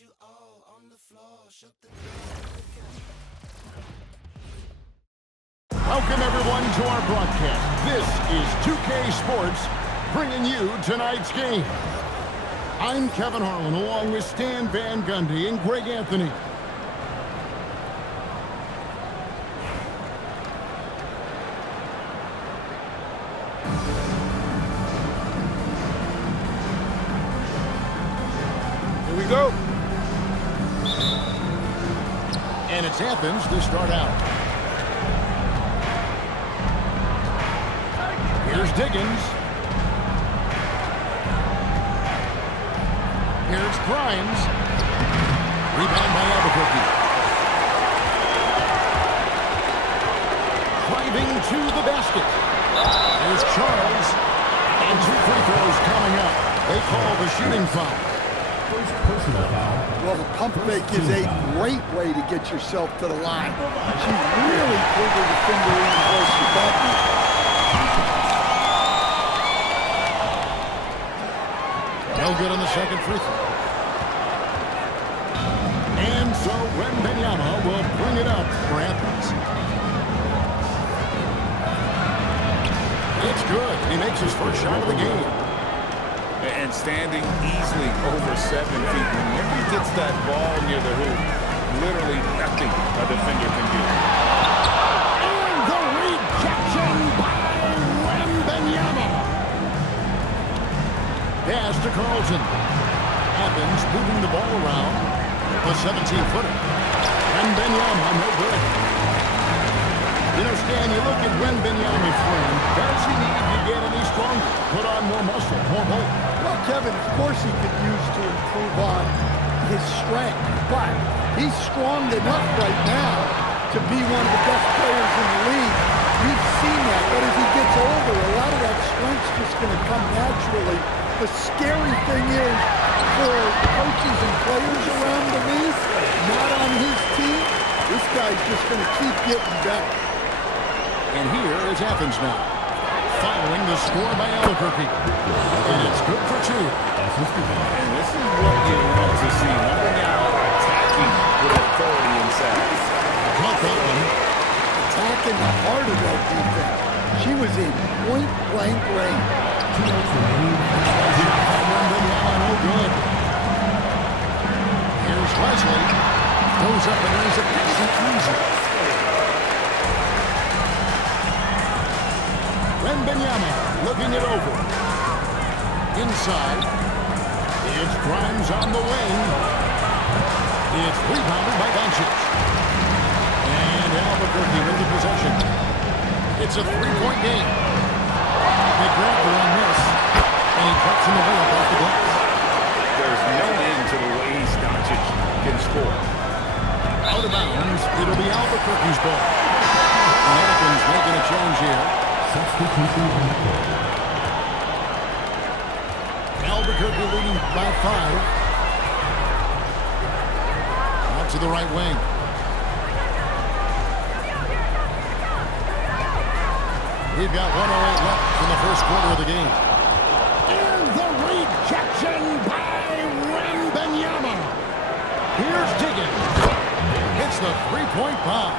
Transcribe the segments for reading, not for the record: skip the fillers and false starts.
You all on the floor, shut the Welcome everyone to our broadcast. This is 2K Sports bringing you tonight's game. I'm Kevin Harlan along with Stan Van Gundy and Greg Anthony. Here we go. And it's Athens to start out. Here's Diggins. Here's Grimes. Rebound by Albuquerque. Driving to the basket. Here's Charles. And 2 free throws coming up. They call the shooting foul. First personal foul. Well, the pump fake is a great way to get yourself to the line. She really pulled her defender in close to Bucky. No good on the second free throw. And so Wembanyama will bring it up for Athens. It's good. He makes his first shot of the game. And standing easily over 7 feet. Whenever he gets that ball near the hoop, literally nothing a defender can do. And the rejection by Wembanyama. Pass to Carlton. Athens moving the ball around. The 17-footer. Wembanyama, no good. You know, Stan, you look at Wembanyama's frame. Does he need to get any stronger? Put on more muscle, more bulk? Well, Kevin, of course he could use to improve on his strength, but he's strong enough right now to be one of the best players in the league. We've seen that, but as he gets older, a lot of that strength's just going to come naturally. The scary thing is, for coaches and players around the league, not on his team, this guy's just going to keep getting better. And here is Athens now, following the score by Albuquerque. And it's good for 2. And this is what you want to see. Wembanyama attacking with authority inside. Caught that one. Attacking the heart of that defense. She was in point-blank range. Wembanyama, no good. Here's Wesley. Goes up and lays it nice and easy. Wembanyama looking it over. Inside. It's Grimes on the wing. It's rebounded by Doncic. And Albuquerque with the possession. It's a 3-point game. They grab the one miss. And he cuts him away off the glass. There's no end to the way Doncic can score. Out of bounds. It'll be Albuquerque's ball. And Athens making a change here. Albuquerque leading by 5. Out to the right wing. We've got 1:08 left in the first quarter of the game. And the rejection by Wembanyama. Here's Diggins. It's the 3-point bomb.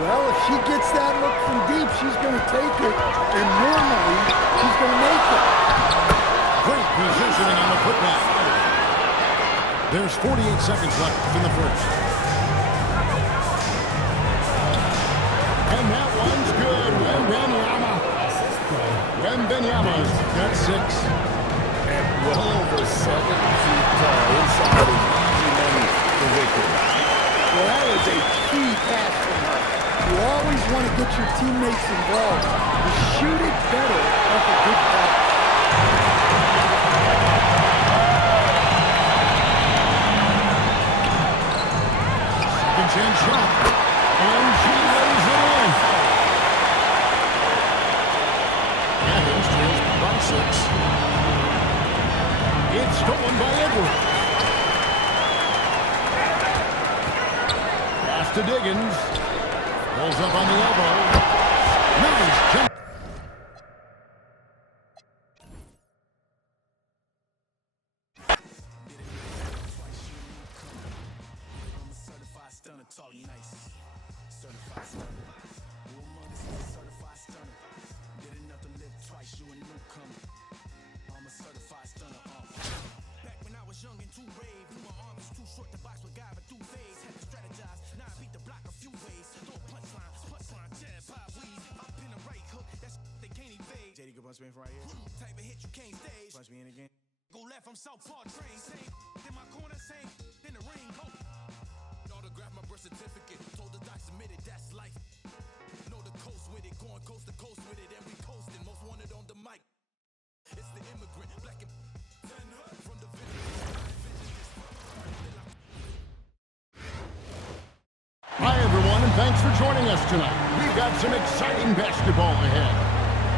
Well, if she gets that look from deep, she's going to take it, and normally she's going to make it. Great positioning on the putback. There's 48 seconds left in the first. And that one's good. Wembenyama's got 6. At well over 7 feet tall, inside is easy money for victory. Well, that was a key pass from her. You always want to get your teammates involved. You shoot it better off a good pass. Second chance shot. And she lays it in. Evans trails by 6. It's stolen by Edwards. Pass to Diggins. Pulls up on the elbow. Nice jump. Right here. Type of hit you can't stage. Punch me in again. Go left, I'm Southpaw train. Same in my corner, same in the ring. Go. Autograph my birth certificate. Told the doc submitted, that's life. Know the coast with it, going coast to coast with it, and we coasting. Most wanted on the mic. It's the immigrant, black and from the Hi, everyone, and thanks for joining us tonight. We've got some exciting basketball ahead.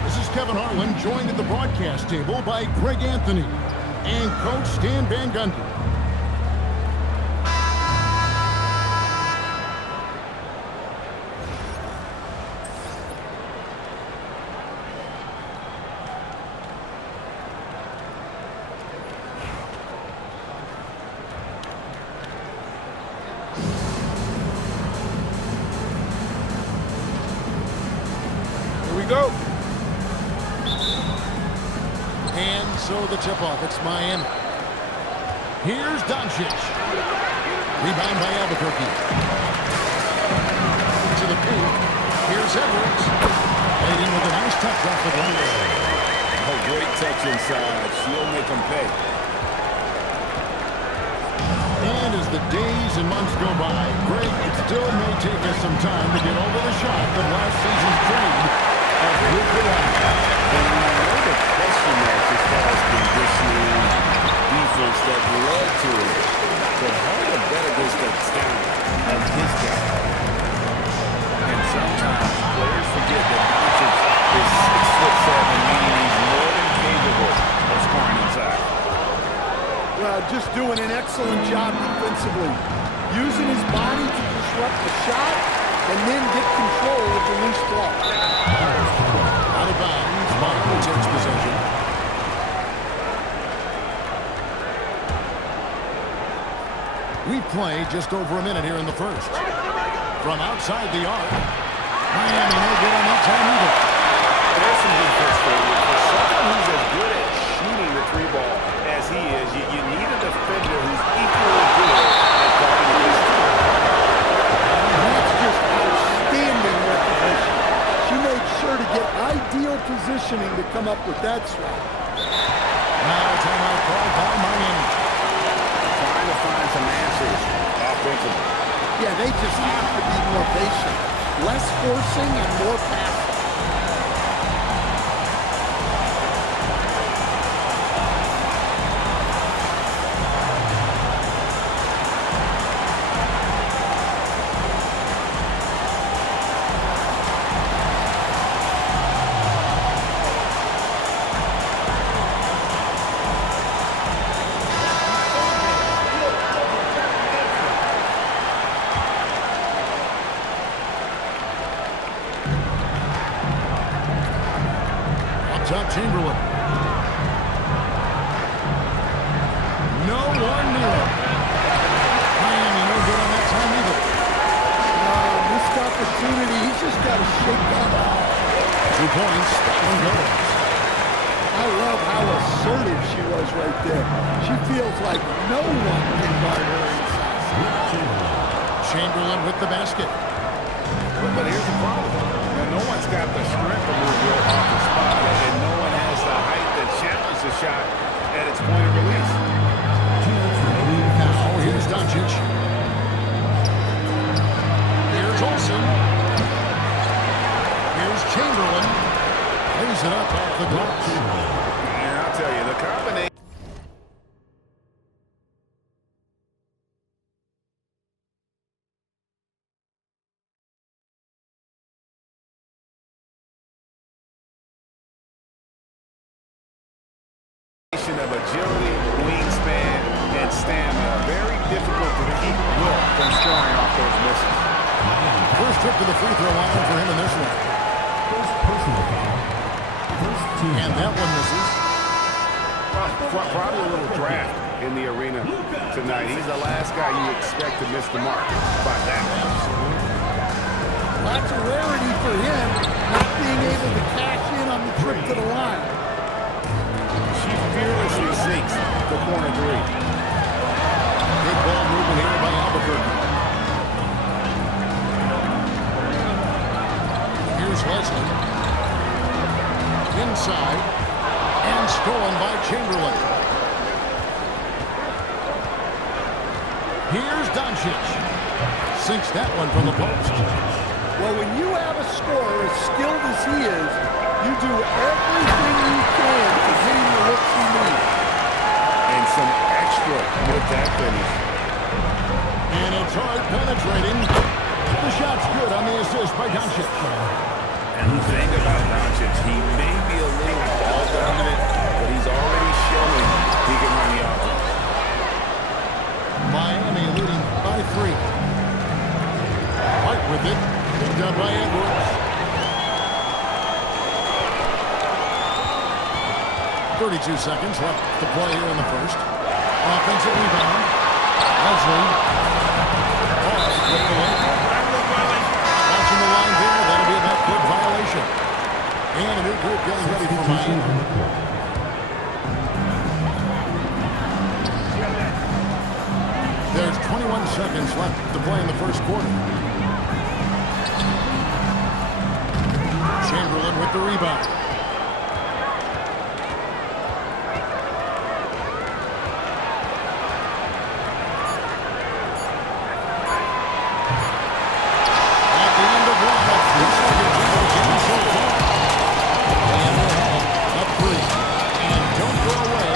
This is Kevin Harlan, joined at the broadcast table by Greg Anthony and Coach Stan Van Gundy. Here we go. And so the tip-off, it's Miami. Here's Doncic. Rebound by Albuquerque. To the paint. Here's Edwards. Waiting with a nice touch off the glass. A great touch inside. She'll make them pay. And as the days and months go by, Greg, it still may take us some time to get over the shock of last season's trade of Luka Doncic. The question marks as far as conditioning, defense that led to it. But hard to bet against the talent of his guy. And sometimes players forget that Doncic is 6'7", meaning he's more than capable of scoring inside. Well, just doing an excellent job defensively. Using his body to disrupt the shot and then get control of the loose ball. Out of bounds, Miami takes possession. We've played just over a minute here in the first. From outside the arc, Miami no good on that time either. There's some defense for you. For someone who's as good at shooting the three ball as he is, you need a defender who's equally good at guarding the distance. That's just outstanding recognition. She made sure to get ideal positioning to come up with that swat. Now timeout called by Miami. Trying to find some answers offensively. Yeah, they just have to be more patient. Less forcing and more passing. Top Chamberlain. No one near it. Miami no good on that time either. Missed opportunity. He's just got to shake that off. 2 points. That one goes. I love how assertive she was right there. She feels like no one can guard her inside. Chamberlain with the basket. But here's the problem. Now, no one's got the strength to move real off the spot, and no one has the height to challenge the shot at its point of release. Now here's Doncic. Here's Olsen. Here's Chamberlain. Plays it up off the glass. And I'll tell you, the combination of agility, wingspan, and stamina. Very difficult to keep Will from scoring off those misses. First trip to the free throw line for him in this one. First personal foul. First team. And that one misses. Probably a little draft in the arena tonight. He's the last guy you expect to miss the mark by that. Lots of rarity for him, not being able to cash in on the trip to the line. She fearlessly sinks the corner three. Good ball movement here by Albuquerque. Here's Leslie. Inside. And stolen by Chamberlain. Here's Doncic. Sinks that one from the post. Well, when you have a scorer as skilled as he is, you do everything you can to get him the looks he needs. And some extra with that finish. And it's hard penetrating. The shot's good on the assist by Doncic. And the thing about Doncic, he may be a little ball dominant, but he's already showing he can run the offense. Miami leading by 3. White with it. Picked up by Edwards. 32 seconds left to play here in the first. Offensive rebound. Leslie. Off with the lane. Watching the line there. That'll be a backcourt violation. And a new group getting ready for Miami. There's 21 seconds left to play in the first quarter. Chamberlain with the rebound. At the end of one, that's 3 seconds into the game so far. And we're heading up 3. And don't go away.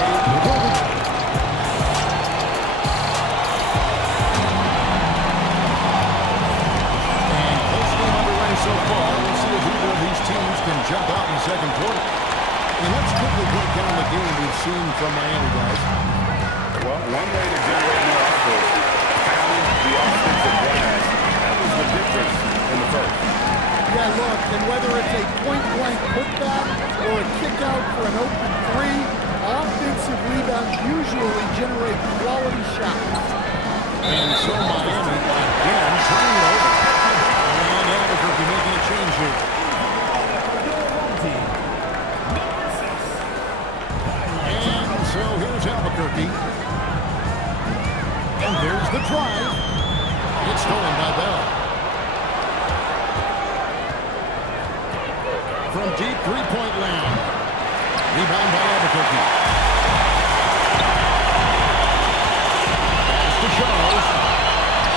And close game underway so far. We'll see if either of these teams can jump out in the second quarter. And let's quickly break down the game we've seen from Miami, guys. Well, one way to generate more offense, pound the offensive glass. That was the difference in the first. Yeah, look, and whether it's a point-blank putback or a kick-out for an open 3, offensive rebounds usually generate quality shots. And so Miami again turning it over. And Albuquerque making a change here. And so here's Albuquerque. And there's the drive. It's stolen by Bell. From deep three-point land. Rebound by Albuquerque. Pass to Charles.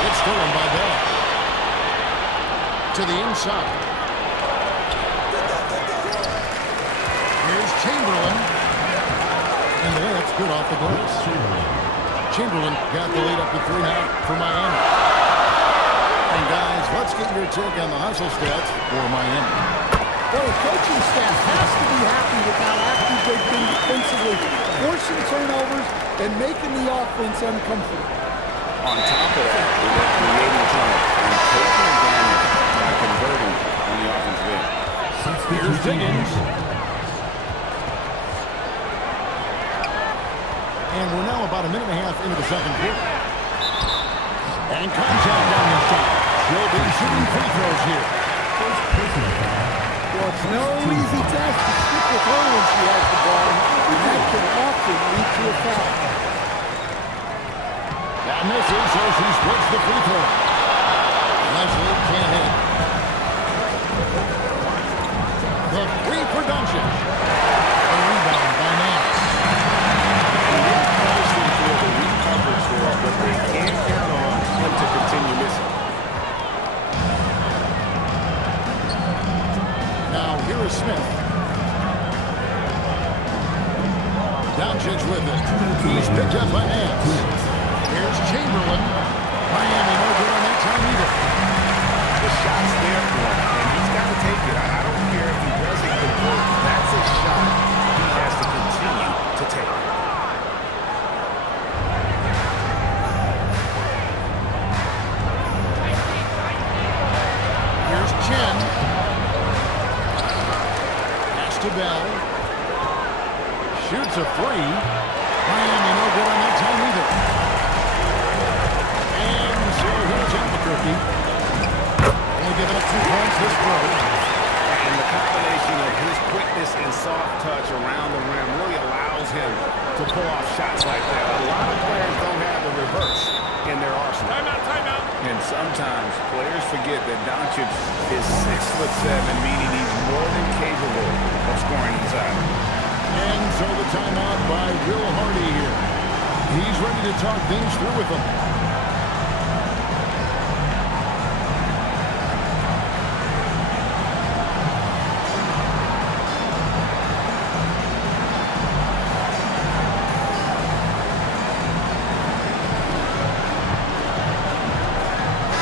It's stolen by Bell. To the inside. Here's Chamberlain. And the layup's good off the glass. Chamberlain got the lead up to 3 now for Miami. And guys, let's get your take on the hustle stats for Miami. Well, the coaching staff has to be happy with how active they've been defensively, forcing turnovers and making the offense uncomfortable. On top of that, we were creating turnovers and taking advantage by converting on the offensive end. Here's Diggins. And we're now about a minute and a half into the second quarter. And contact on the shot. She'll be shooting free throws here. First personal foul. Well, it's no easy task to stick with her when she has the ball, and that can often lead to a foul. That misses, so she splits the free throw. Leslie can't hit. The three for Doncic. A rebound by Nance. For the weak coverage there, but they can't count on him to continue missing. Now here is Smith. Doncic with it. He's picked up by Nance. Here's Chamberlain. Miami no good on that time either. The shot's there for him, and he's got to take it. I don't care if he doesn't convert. That's a shot he has to continue to take. Here's Chen. Pass to Bell. Shoots a three. Miami no good on that time either. And so here's Albuquerque. Only giving up 2 points this quarter. And the combination of his quickness and soft touch around the rim really allows him to pull off shots like that. A lot of players don't have the reverse in their arsenal. Timeout. And sometimes players forget that Doncic is 6'7", meaning he's more than capable of scoring inside. And so the timeout by Will Hardy here. He's ready to talk things through with them.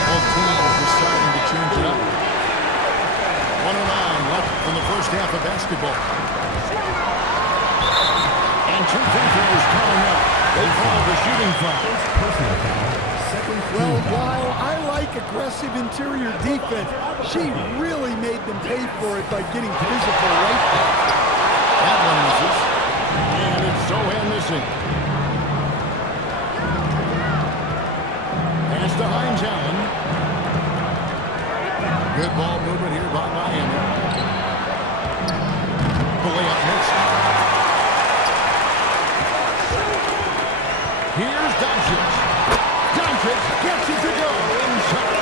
Both teams deciding to change it up. 109 left from the first half of basketball. And 2 free throws coming up. They call the shooting foul. Personal foul. Second Well, team foul. while I like aggressive interior defense, she really made them pay for it by getting physical right there. That one misses. And it's Sohan missing. Pass to Hines Allen. Good ball movement here by Miami. The layup missed. Here's Doncic. Doncic gets it to go inside.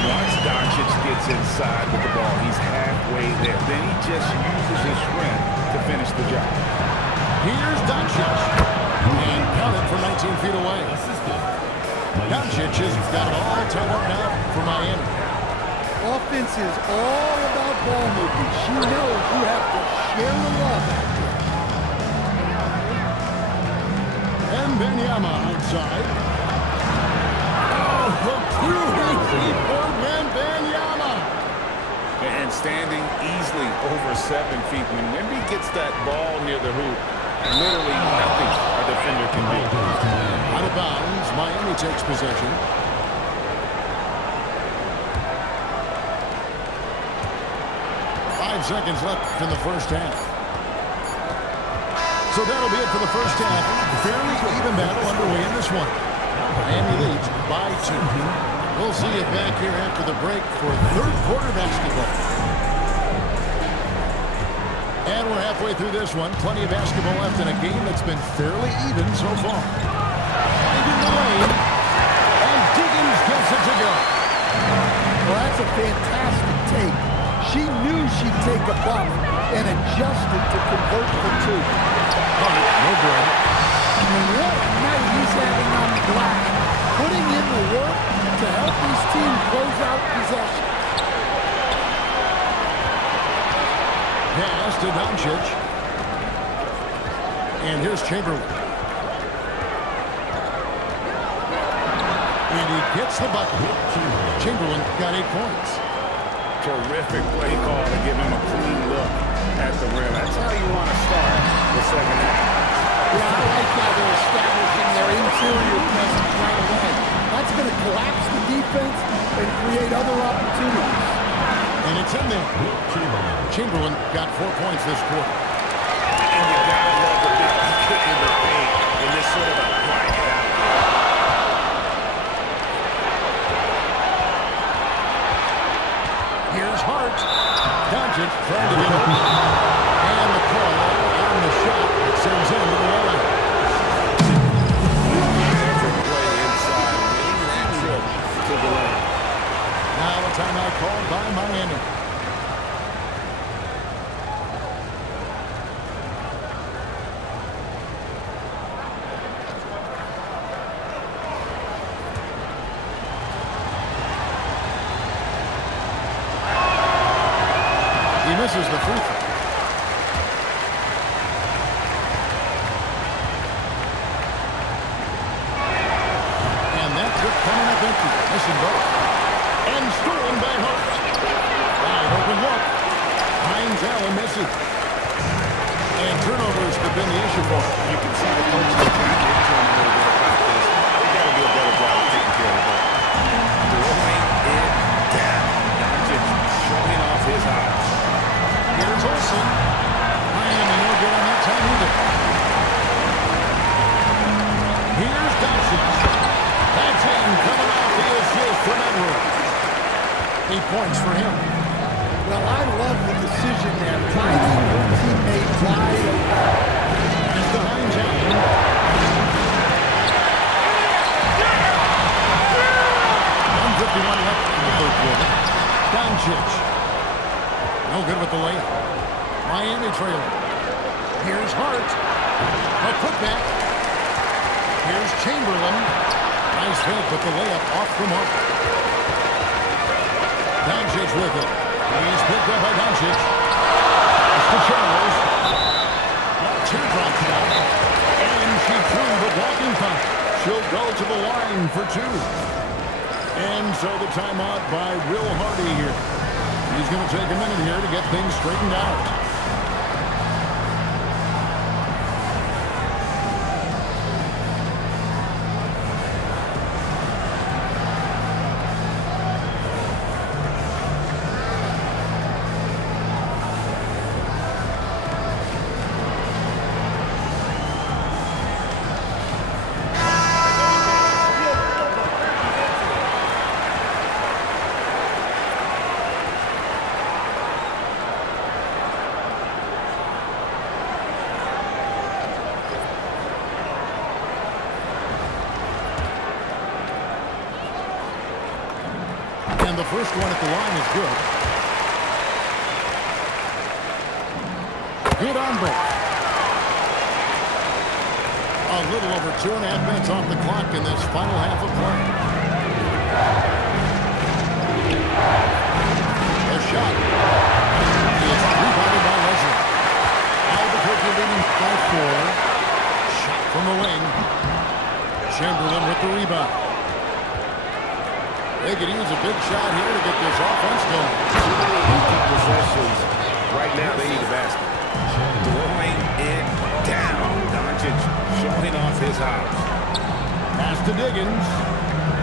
Once Doncic gets inside with the ball, he's halfway there. Then he just uses his strength to finish the job. Here's Doncic. And counted from 19 feet away. Doncic has got it all tied up now for Miami. Offense is all about ball movement. She knows you have to share the love. And Benyama outside. Oh, the two-hit for Benyama. And standing easily over 7 feet. When Wemby gets that ball near the hoop, literally nothing a defender can do. Out of bounds, Miami takes possession. Seconds left in the first half. So that'll be it for the first half. Fairly even battle underway in this one. Miami leads by 2. We'll see you back here after the break for third quarter basketball. And we're halfway through this one. Plenty of basketball left in a game that's been fairly even so far. Finding the lane. And Diggins gets it to go. Well, that's a fantastic take. She knew she'd take a bump and adjusted to convert for 2. No good. And what a night he's having on the glass, putting in the work to help his team close out possession. Pass to Doncic. And here's Chamberlain. And he gets the bucket. Chamberlain got 8 points. Terrific play call to give him a clean look at the rim. That's how you want to start the second half. Yeah, I like how they're establishing their interior presence right away. That's going to collapse the defense and create other opportunities. And it's in there. Chamberlain got 4 points this quarter. And you got to love the big kick in the paint in this sort of a grind it out. Here's Hart. Doncic trying to get open. timeout called by Miami. He misses the free throw. And that trip coming up empty. Missing both. And stolen by Hart. Wide open look. Hines Allen misses. And turnovers have been the issue for him. You can see the coach is trying to get to him a little bit about this. They got to do a better job of taking care of the ball. Throwing it down. Doncic showing off his eyes. Here's Olsen. Miami no good on that time either. Here's Doncic. That's in, coming off the assist from Edwards. 8 points for him. Well, I love the decision there. Finding your teammate wide open. As the Hines Allen. 1:51 left in the third quarter. Doncic. No good with the layup. Miami trailing. Here's Hart. A putback. Here's Chamberlain. Nice fake, but the layup off from Hart. Doncic with it. He's picked up by Doncic. It's to Charles. Teardrop shot. And she threw the blocking punt. She'll go to the line for two. And so the timeout by Will Hardy here. He's going to take a minute here to get things straightened out. And the first one at the line is good. Good on both. A little over 2.5 minutes off the clock in this final half of play. A shot. It's rebounded by Leslie. Albuquerque leading by 4. Shot from the wing. Chamberlain with the rebound. They could use a big shot here to get this offense going. Possessions. Right now, they need a basket. Throwing it down. Doncic showing off his eyes. Pass to Diggins.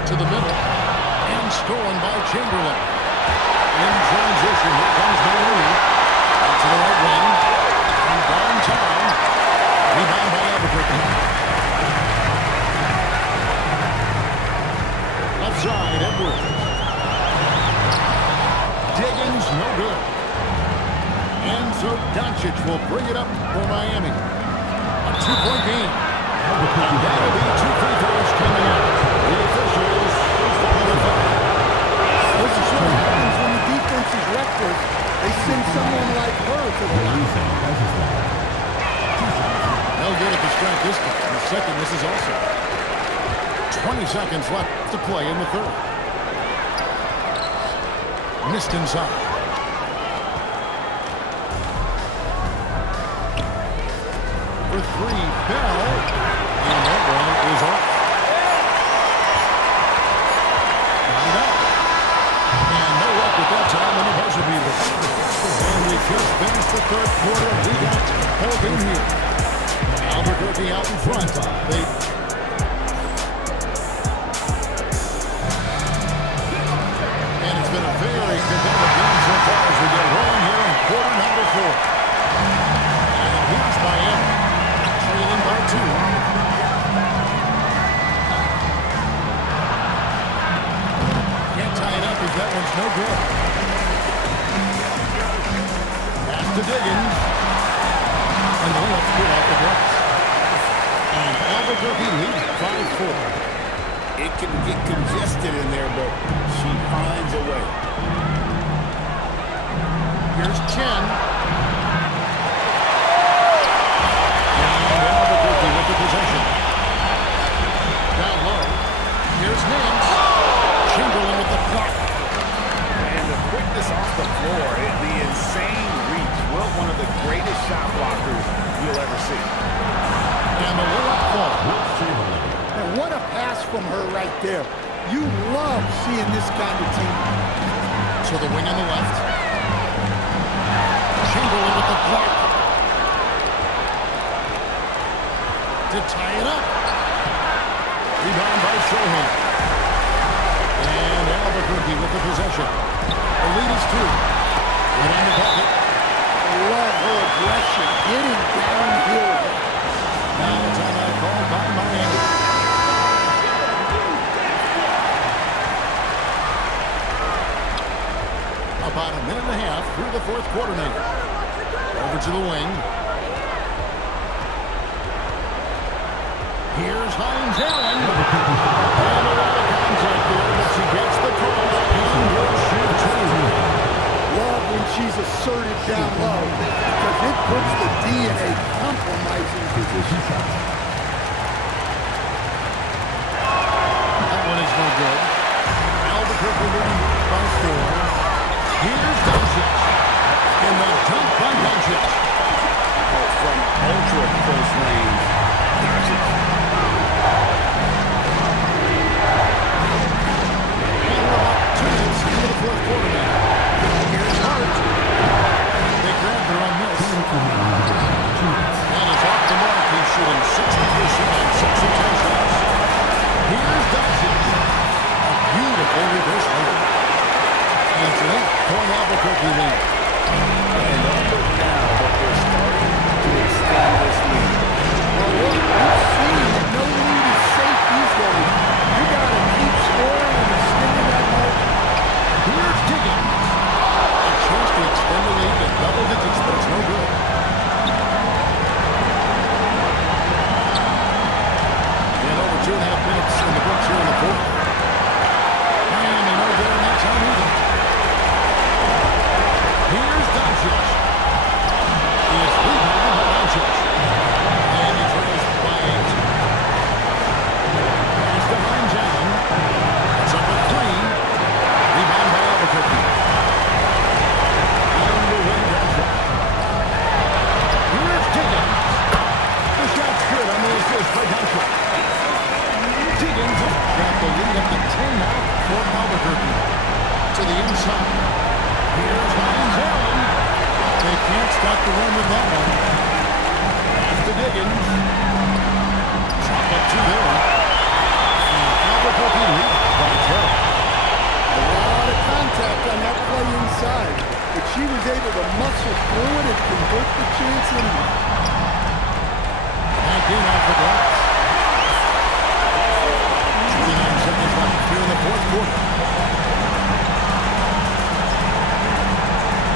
To the middle. And stolen by Chamberlain. In transition, here comes Maloney. Out to the right wing. From downtown. Rebound by Albuquerque. Left side, Edwards. Diggins, no good. And so Doncic will bring it up for Miami. A 2-point game. And that'll be 2 free throws coming up. The officials call the foul. This is what happens when the defense is reckless. They send someone like her to the line. No good at the strike this time. The second, this is also. 20 seconds left to play in the third. Missed inside. For 3, Bell. And that one is off. Got it up. And no luck with that time on the buzzer beater. And we just finished the third quarter. We got the whole game here. Albuquerque out in front. It's been a very competitive game so far as we get rolling here in quarter number 4. And here's Miami, trailing by 2. Can't tie it up as that one's no good. Pass to Diggins. And the layup's good off the glass. And Albuquerque leads by 4. It can get congested in there, but she finds a way. Here's Chen. And Albuquerque with the possession. Down low. Here's Nance. Chamberlain with the block. And the quickness off the floor, the insane reach. Will one of the greatest shot blockers you'll ever see. And the layup ball. And what a pass from her right there. You love seeing this kind of team. To the wing on the left. Chamberlain with the block. To tie it up. Rebound by Shohan. And Albuquerque with the possession. The lead is 2. And on the bucket. Love her aggression, getting downhill. Now a timeout called by Miami. About a minute and a half through the fourth quarter now. Over to the wing. Here's Hines Allen. And a lot of contact there, but she gets the call. And will shoot 2. Love when she's asserted down low because it puts the D in a compromising position. That one is no good. Albuquerque leading by 4. Here's Doncic. And the dunk by Doncic. From ultra close range. Doncic. And we're about 2 minutes into the fourth quarter now. Here's Hart. They grabbed her on this. And it's off the mark. He's shooting 60% on 6 attempts. Here's Doncic. A beautiful reverse layup. And it's an 8-point Albuquerque lead. And look now that they're starting to extend this lead. Well, look, you've seen that no lead is safe these days. You got to keep scoring and extending that margin. Here's Diggins. A chance to extend the lead to double digits, but it's no good. And over 2.5 minutes in the books here in the fourth. And no good in that time either. Here's Doncic. It's rebounded by Doncic. And he trails by 8. Here's the Hines Allen. It's up with 3. Rebound by Albuquerque. On the wing, Doncic. Here's Diggins. The shot's good on the assist by Doncic. Diggins has got the lead up to 10 now for Albuquerque. To the inside. Here's Hines Allen. They can't stop the run with that one. Pass to Diggins. Top up 2 there. And Albuquerque leads by 12. A lot of contact on that play inside, but she was able to muscle through it and convert the chance into. 19 off the glass. 29 seconds left here in the fourth quarter.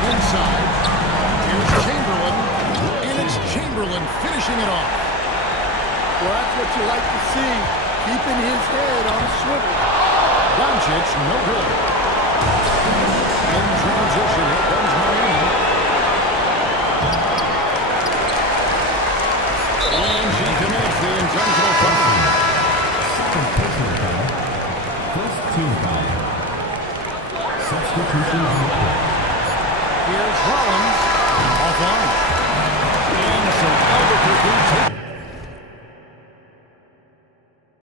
Inside. Here's Chamberlain. And it's Chamberlain finishing it off. Well, that's what you like to see, keeping his head on a swivel. Doncic, no good. In transition, here comes Miami. And she commits the intentional foul. Second personal foul. First team foul. Substitution on the court. Here's Holland.